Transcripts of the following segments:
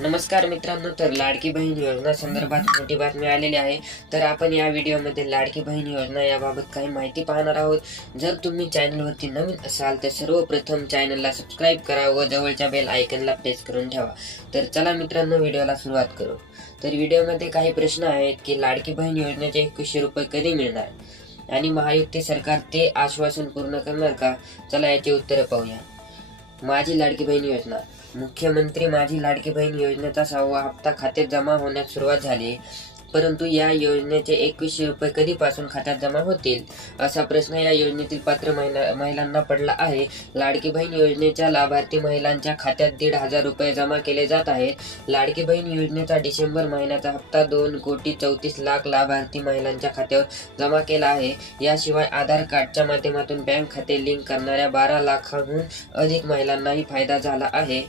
नमस्कार मित्रांनो तर लाडकी बहीण योजना संदर्भात मोठी बातमी आलेली आहे. तर आपण या व्हिडिओमध्ये लाडकी बहीण योजना याबाबत काही माहिती पाहणार आहोत. जर तुम्ही चॅनलवरती नवीन असाल तर सर्वप्रथम चॅनलला सबस्क्राईब करा व जवळच्या बेल आयकनला प्रेस करून ठेवा. तर चला मित्रांनो व्हिडिओला सुरुवात करू. तर व्हिडिओमध्ये काही प्रश्न आहेत की लाडकी बहीण योजनेचे एकवीसशे रुपये कधी मिळणार? आणि महायुक्ती सरकार ते आश्वासन पूर्ण करणार का? चला याची उत्तरं पाहूया. माझी लाडकी बहीण योजना. मुख्यमंत्री माझी लाडकी बहीण योजनेचा सहावा हप्ता खात्यात जमा होण्यास सुरुवात झाली. परंतु या योजनेचे एकवीसशे रुपये कधीपासून खात्यात जमा होतील? असा प्रश्न या योजनेतील पात्र महिला महिलांना पडला आहे. लाडकी बहीण योजनेच्या लाभार्थी महिलांच्या खात्यात दीड हजार रुपये जमा केले जात आहेत. लाडकी बहीण योजनेचा डिसेंबर महिन्याचा हप्ता दोन कोटी चौतीस लाख लाभार्थी महिलांच्या खात्यावर जमा केला आहे. याशिवाय आधार कार्डच्या माध्यमातून बँक खाते लिंक करणाऱ्या बारा लाखांहून अधिक महिलांनाही फायदा झाला आहे.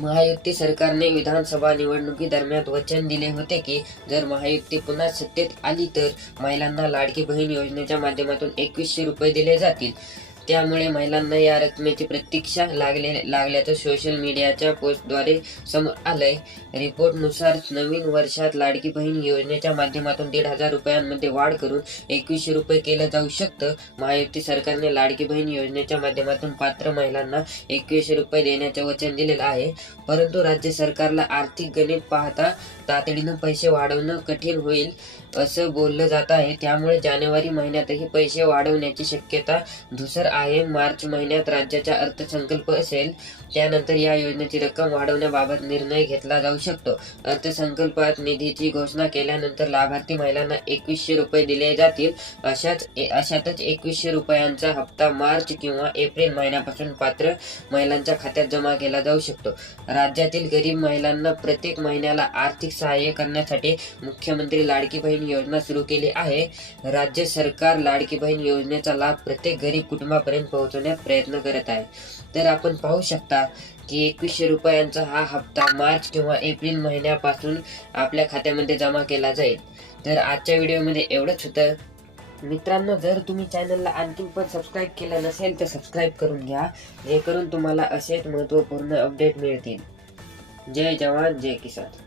महायुती सरकारने विधानसभा निवडणुकी दरम्यान वचन दिले होते की जर महायुती पुन्हा सत्तेत आली तर महिलांना लाडकी बहीण योजनेच्या माध्यमातून एकवीसशे रुपये दिले जातील. त्यामुळे महिलांना या रकमेची प्रतीक्षा लागले लागल्याचं सोशल मीडियाच्या पोस्टद्वारे समोर आलंय. रिपोर्टनुसार नवीन वर्षात लाडकी बहीण योजनेच्या माध्यमातून दीड हजार रुपयांमध्ये वाढ करून एकवीसशे रुपये केलं जाऊ शकतं. महायुती सरकारने लाडकी बहीण योजनेच्या माध्यमातून पात्र महिलांना एकवीसशे रुपये देण्याचे वचन दिलेलं आहे. परंतु राज्य सरकारला आर्थिक गणित पाहता तातडीनं पैसे वाढवणं कठीण होईल असं बोललं जात आहे. त्यामुळे जानेवारी महिन्यातही पैसे वाढवण्याची शक्यता धुसर आहे. मार्च महिन्यात राज्याचा अर्थसंकल्प असेल त्यानंतर या योजनेची रक्कम वाढवण्याबाबत निर्णय घेतला जाऊ शकतो. अर्थसंकल्पात निधीची घोषणा केल्यानंतर लाभार्थी महिलांना एकवीसशे रुपये दिले जातील. अशाच अशातच एकवीसशे रुपयांचा हप्ता मार्च किंवा एप्रिल महिन्यापासून पात्र महिलांच्या खात्यात जमा केला जाऊ शकतो. राज्यातील गरीब महिलांना प्रत्येक महिन्याला आर्थिक सहाय्य करण्यासाठी मुख्यमंत्री लाडकी बहीण योजना सुरू केली आहे. राज्य सरकार लाडकी बहीण योजनेचा लाभ प्रत्येक गरीब कुटुंबापर्यंत पोहोचवण्याचा प्रयत्न करत आहे. तर आपण पाहू शकता की एकवीसशे रुपयांचा हा हप्ता मार्च किंवा एप्रिल महिन्यापासून आपल्या खात्यामध्ये जमा केला जाईल. तर आजच्या व्हिडिओमध्ये एवढंच होतं. मित्रांनो जर तुम्ही चॅनलला आणखीन पण सबस्क्राईब केलं नसेल तर सबस्क्राईब करून घ्या. जेणेकरून तुम्हाला असेच महत्त्वपूर्ण अपडेट मिळतील. जय जवान जय किसान.